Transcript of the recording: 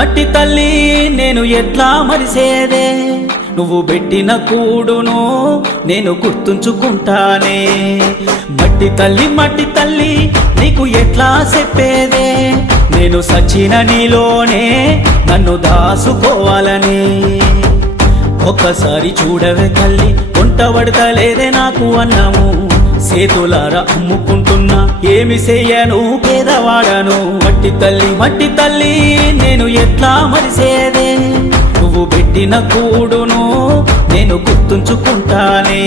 మట్టి తల్లి నేను ఎట్లా మరిసేదే, నువ్వు పెట్టిన కూడును నేను గుర్తుంచుకుంటానే. మట్టి తల్లి నీకు ఎట్లా చెప్పేదే, నేను సచిన నీలోనే నన్ను దాసుకోవాలని. ఒక్కసారి చూడవే తల్లి, వంట పడతలేదే నాకు అన్నము, సేతులారా అమ్ముకుంటున్నా ఏమి చెయ్యను పేదవాడను. మట్టి తల్లి నేను ఎట్లా మరిసేదే, నువ్వు పెట్టిన కూడును నేను గుర్తుంచుకుంటానే.